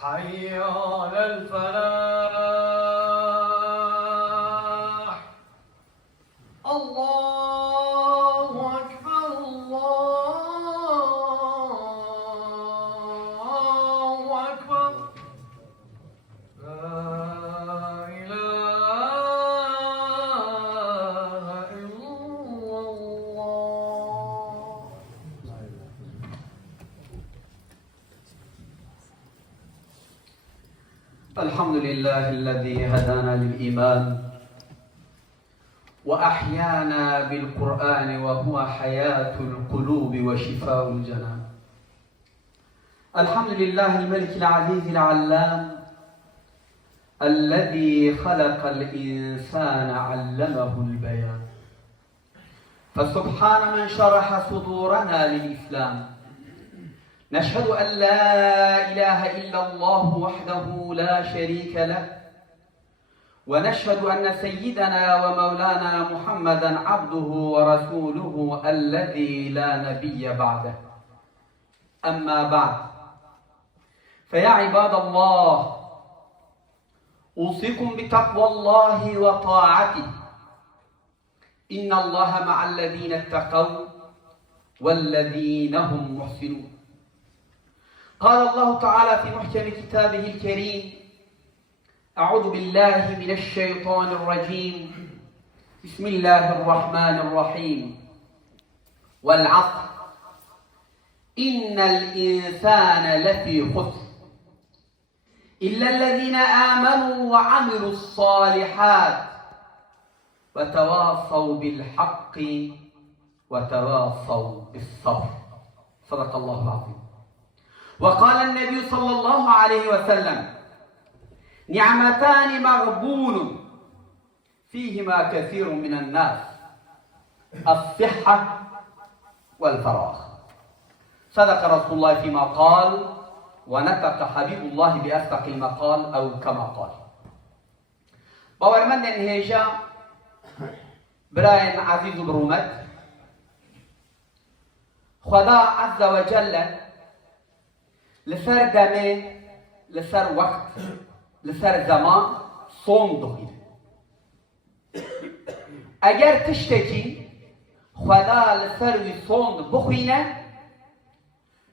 حي على الفلاح. الله أكبر الله أكبر. لا إله إلا الله. الحمد لله الذي هدانا للإيمان وأحيانا بالقرآن وهو حياة القلوب وشفاء الجنان. الحمد لله الملك العزيز العلام الذي خلق الإنسان علمه البيان. فسبحان من شرح صدورنا للإسلام. نشهد أن لا إله إلا الله وحده لا شريك له، ونشهد أن سيدنا ومولانا محمدا عبده ورسوله الذي لا نبي بعده. أما بعد، فيا عباد الله، أوصيكم بتقوى الله وطاعته. إن الله مع الذين اتقوا والذين هم محسنون. قال الله تعالى في محكم كتابه الكريم: أعوذ بالله من الشيطان الرجيم. بسم الله الرحمن الرحيم. والعصر إن الإنسان لفي خسر إلا الذين آمنوا وعملوا الصالحات وتواصوا بالحق وتواصوا بالصبر. صدق الله العظيم. وقال النبي صلى الله عليه وسلم: نعمتان مغبون فيهما كثير من الناس، الصحة والفراغ. صدق رسول الله فيما قال، ونطق حبيب الله بأصدق المقال أو كما قال. باورمند هێژە برایان عزیز و بڕوومەت، خدا عز وجل لسر دمه، لسر وقت، لسر زمان صوم دخیده. اگر تشتکی خدا لسر وی صوم بخوینه،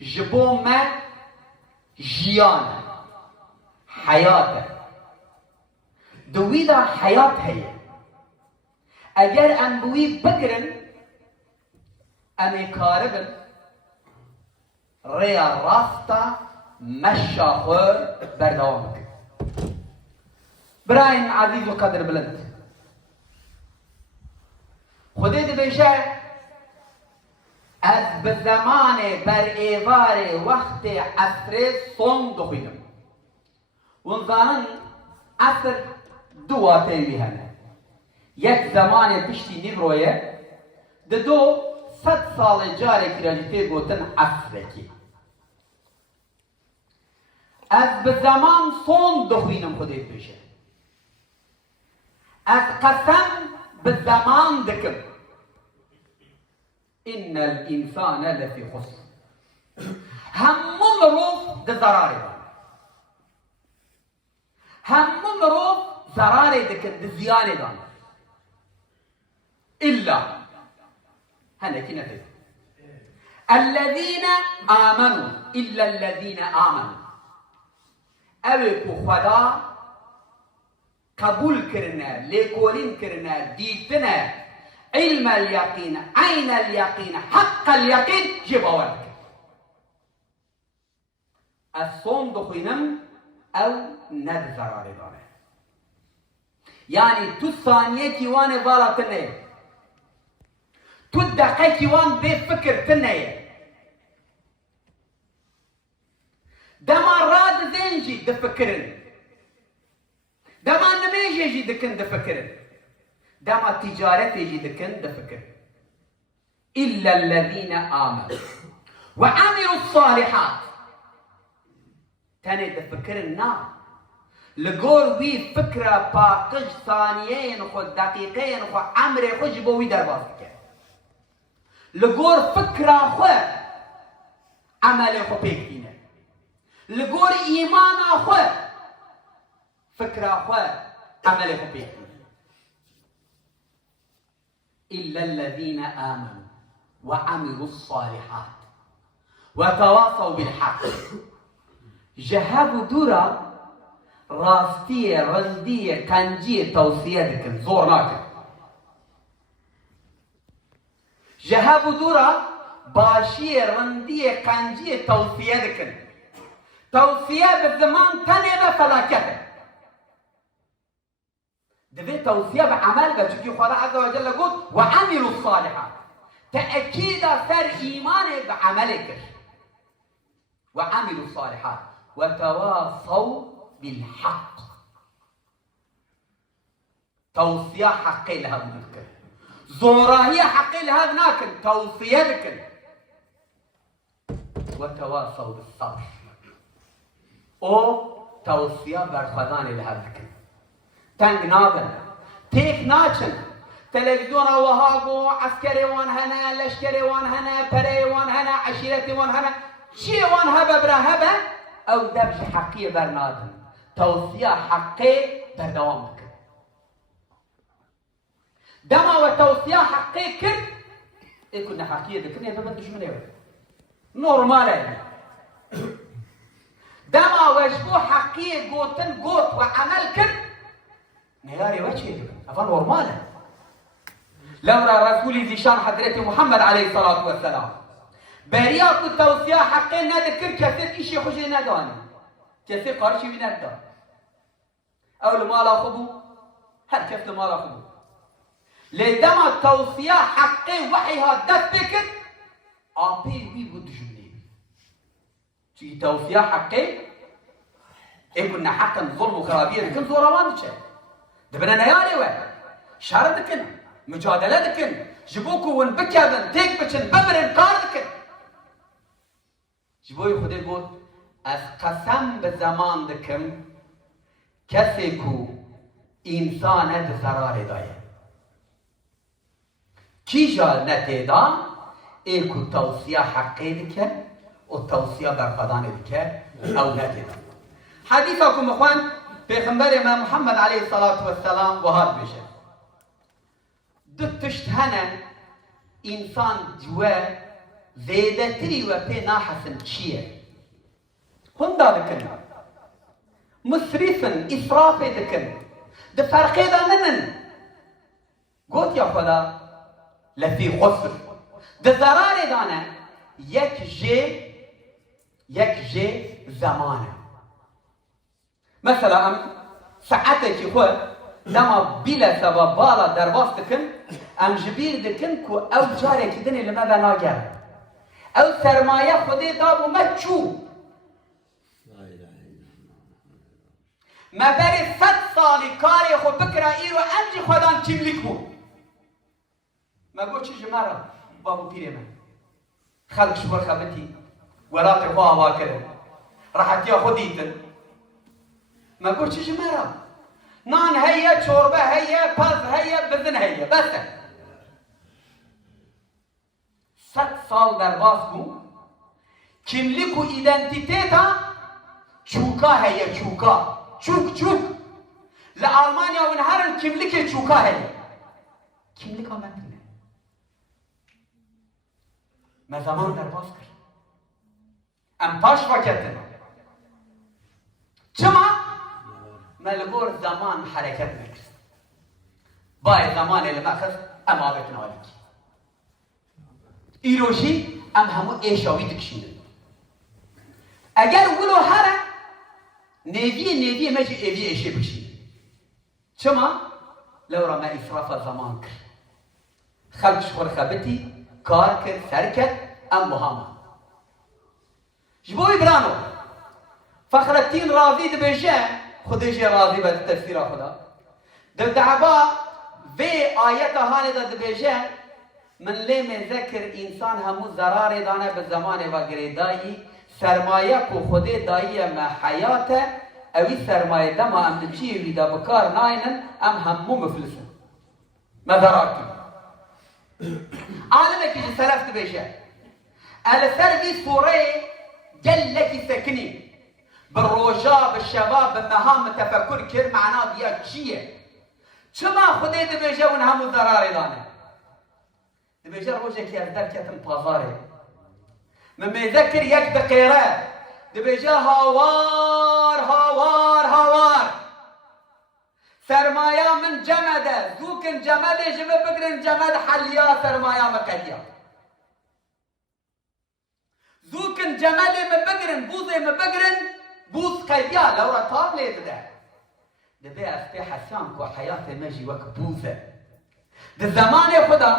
جبو ما جیان حیات دوی دا حیات هیه. اگر ام بوی بگرن امی کاربن ریا راستا مشا خور بردوام بکن. براین عزیز و قدر بلند، خودی دی بیشه از به زمان بر ایوار وقت عصر صوم دخویدم. ونزانن عصر دو واتیوی همه. یک زمان پشتی نیبرویه، دو 100 سال جاره که راجی گوتن عصره کی. از به زمان صوم دخوینم خودت بشه. از قسم به زمان دکم. ان الانسان لفی خسر. همون روز ده ضراری داره. همون روز ضراری دکن، ده زیانی داره. الا هنکی نتیجه الذين آمنوا. إلا الذين آمنوا اوی کو خدا قبول کرنه، لیکولین کرنه، دیتنه، علم اليقین، عین اليقین، حق اليقین جی باور کرد. از صوم دخوینم او ند ضراری داره. یعنی تو ثانیه کیوان والا تنه، تو دقیقه کیوان به فکر تنه. دما راد زنجي دفكرن، دما نميجي يجي دكن دفكرن، دما تجارت يجي دكن دفكرن. إلا الذين آمنوا وعملوا الصالحات. تاني دفكرن نا لقول وي فكرة باقج ثانيين وخو دقيقين وخو عمري خو جبوي درباسك. لقول فكرة خو عملي خو بيكتينه. لقول إيمان أخوة فكرة أخوة عمل خبير إلا الذين آمنوا وعملوا الصالحات وتواصوا بالحق جهاب دورا راستية رندية كنجية توصية دكن زور ناكن جهاب دورا باشية رندية كنجية توصية دكن توصية بالزمان تنبه فلاكته دبي توصية بعمل بتشوفي خدا عز وجل يقول وعملوا الصالحات تأكيد سر إيمانه بعملك وعملوا الصالحات وتواصوا بالحق توصية حقي لها بذكر زوراهية حقي لها بناكن توصية لكن وتواصوا بالصبر او توصية برخدان لها بذكر تنگ نابن تيك ناچن تلفزيون وهاقو عسكري وان هنا لشكري وان هنا بري وان هنا عشيرتي وان هنا شي وان هبا برا هبا او دبج حقية برنادن توصية حقي بردوامك دما وتوصية حقي كن يكون حقية ذكرني ببندش من ايوه نورمال دما وشبو حقية قوتن قوت وعمل كن نياري وجهي افا نورمال لورا رسولي زيشان حضرتي محمد عليه الصلاة والسلام برياكو التوصية حقين نذكر كثير اشي خوشي نداني كثير قارشي من الدا او المال اخبو هر كث المال اخبو لدما التوصية حقين وحيها دست بكر آبي وي بود جملي تي توصية حقين ايقولنا حقا ظلم وخرابية كم زوروان دشي دبنا نياري وين شارد دكن مجادلة دكن جبوكو ونبكيبن تيك بچن بمرن قار دكن جبوي خده قول از قسم به زمان دکم کسی کو انسان ده ضرار دایه کی جا نتیدا ایکو توصیه حقی دکن و توصیه برخدان دکن او نتیدا حدیثاکم اخوان پیغمبر ما محمد علیه الصلاة والسلام وهاد بشه دو تشتهنه انسان جوه زیده تری و پی ناحسن چیه هندا دکن مسرفن اصراف دکن ده فرقی دا ننن گوت یا خدا لفی خسر ده ضرار دانه یک جه زمانه مثلا ام ساعتك خو لما بلا سبب بالا درباس دكن ام جبير دكن كو او جاري كدني لما بناجر او سرمایه خودی داب و مچو ما بری 100 سالی کاری خو بکره ایرو انجی خودان کملیک بو ما گو چی جمارا بابو پیره من خلق شبر خبتی ولات خواه واکره راحتی خودیتن ما گو چی جمارا نان هيا چوربه هيا پز هيا بزن هيا بس 100 سال در باز بو kimlik و identiteta çuka heye çuka çuk la Almanya ve her kimlik çuka heye kimlik anlatıyor ma zaman der baskır am baş vakitin çama melgor zaman hareket mekis bay zaman ile makas ama betnalik ایروشی ام همو ایشاوی دکشیده اگر ولو هره نیوی مجی ایوی ایشه بکشیده چما؟ لورا ما اصراف زمان کر خلق شخور خبتی کار کر سر کر ام مهاما جبوی برانو فخرالدین راضی دبیشه خودش راضی به تفسیر خدا دعبا و آیت حال دبیشه من لي من ذكر انسان همو ضرار دانه بالزمان وگریدایی سرمایه کو خود دایی ما حیاته اوی سرمایه دما ام دچی ویدا بکار ناینن ام همو مفلسن ما ضرارتي عالمه کی سلفت بشه على سر دي سوره جلك سكني بالروجا بالشباب بالمهام تفكر كر معناه ديال چیه چما خودی دبیجه اون همون ضراری دانه دبیجه روجه که از درکتم پازاره مذكر یک دقیقه دبیجه هاوار سرمایه من جمده زوکن جمده جمه بگرن جمد حلیا سرمایه مکدیا زوكن جمالي مبقرن بوزي مبقرن بوز قيديا لو رطاب ليه ده دبي أفتح حسامك وحياة مجي وك بوزة ده زمان خدا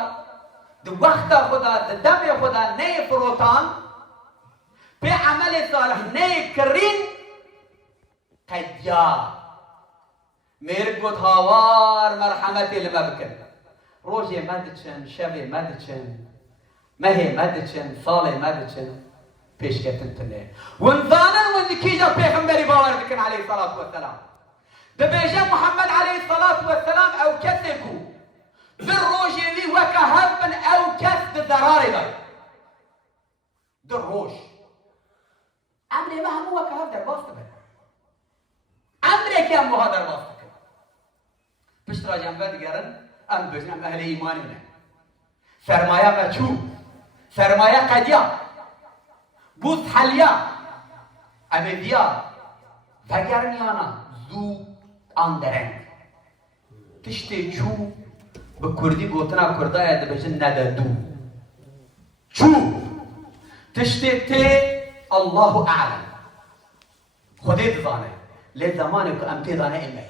ده وقت خدا ده دم خدا ني فروتان بعمل صالح ني كرين قيديا ميرقود هاوار مرحمتي لما بكن روجي مدتشن شبي مدتشن مهي مدتشن صالي مدتشن پیش کردن تنه ونزانن ونکیجا پیغمبری باور بکن علیه الصلاة والسلام دبیجه محمد علیه الصلاة والسلام او کسی کو در روژی وی وکا هفن او کس دراری دار در روژ امری ما همو وکا هف در باست بر امری که همو ها در باست بکن پشت را جنبه دگرن ام بجنم اهل ایمانی نه سرمایه مچو سرمایه قدیا بوز حلیا امدیا وگرمیانا زو اندرنگ تشتی چو به کردی گوتنا کردای دبجن نددو چو تشتی تی الله اعلم خودی دزانه لی زمانی که ام تی دانه ایمه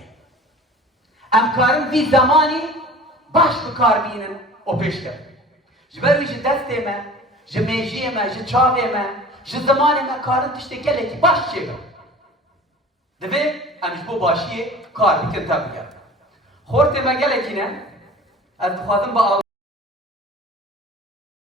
ام کارم وی زمانی باش بکار بینن و پیش کرد جبروی جه دسته ما جه میجی ما جه چاوه ما جه زمان ما کارن تشتی گله کی باش چیگه دوی امش بو باشیه کار بکن تا بگرد خورت ما گله کی نه از بخواستم با